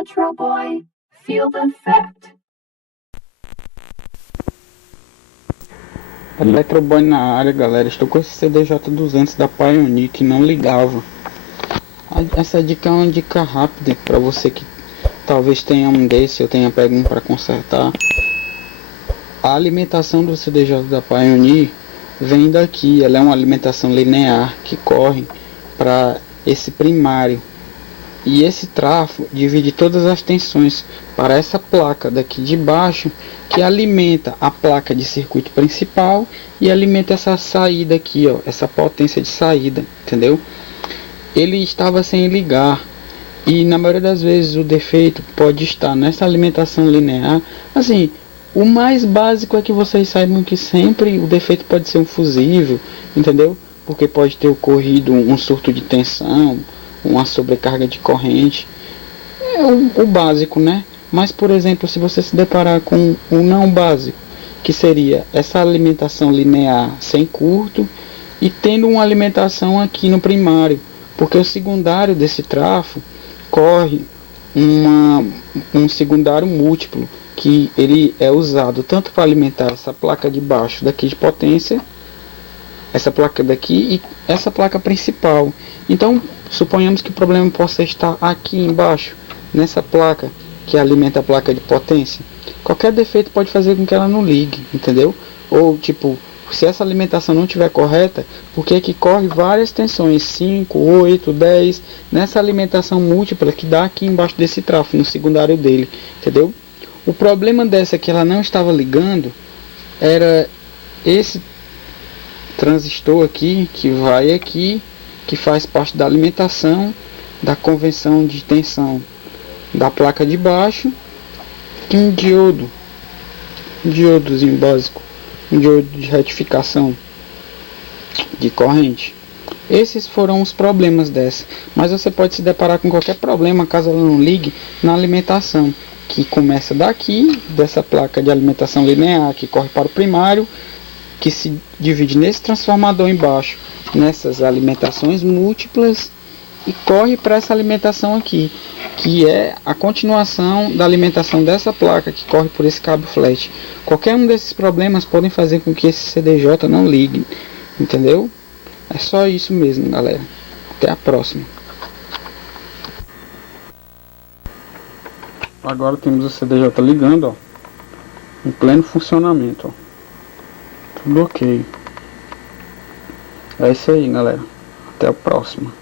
Electro Boy, feel the effect. Eletroboy na área, galera. Estou com esse CDJ200 da Pioneer que não ligava. Essa dica é uma dica rápida para você que talvez tenha um desse ou tenha pego um para consertar. A alimentação do CDJ da Pioneer vem daqui. Ela é uma alimentação linear que corre para esse primário. E esse trafo divide todas as tensões para essa placa daqui de baixo, que alimenta a placa de circuito principal e alimenta essa saída aqui, ó, essa potência de saída, entendeu? Ele estava sem ligar e na maioria das vezes o defeito pode estar nessa alimentação linear. Assim, o mais básico é que vocês saibam que sempre o defeito pode ser um fusível, entendeu? Porque pode ter ocorrido um surto de tensão, uma sobrecarga de corrente. É o básico, né? Mas, por exemplo, se você se deparar com o não básico, que seria essa alimentação linear sem curto e tendo uma alimentação aqui no primário, porque o secundário desse trafo corre um secundário múltiplo, que ele é usado tanto para alimentar essa placa de baixo daqui de potência, essa placa daqui e essa placa principal. Então, suponhamos que o problema possa estar aqui embaixo, nessa placa que alimenta a placa de potência. Qualquer defeito pode fazer com que ela não ligue, entendeu? Ou tipo, se essa alimentação não estiver correta, porque é que corre várias tensões, 5, 8, 10, nessa alimentação múltipla que dá aqui embaixo desse trafo, no secundário dele, entendeu? O problema dessa que ela não estava ligando era esse transistor aqui, que vai aqui, que faz parte da alimentação da convenção de tensão da placa de baixo, e um diodozinho básico, um diodo de retificação de corrente. Esses foram os problemas dessa, mas você pode se deparar com qualquer problema caso ela não ligue na alimentação, que começa daqui, dessa placa de alimentação linear, que corre para o primário, que se divide nesse transformador embaixo, nessas alimentações múltiplas, e corre para essa alimentação aqui, que é a continuação da alimentação dessa placa que corre por esse cabo flat. Qualquer um desses problemas podem fazer com que esse CDJ não ligue, entendeu? É só isso mesmo, galera. Até a próxima. Agora temos o CDJ ligando, ó, em pleno funcionamento, ó. Tudo ok. É isso aí, galera. Até a próxima.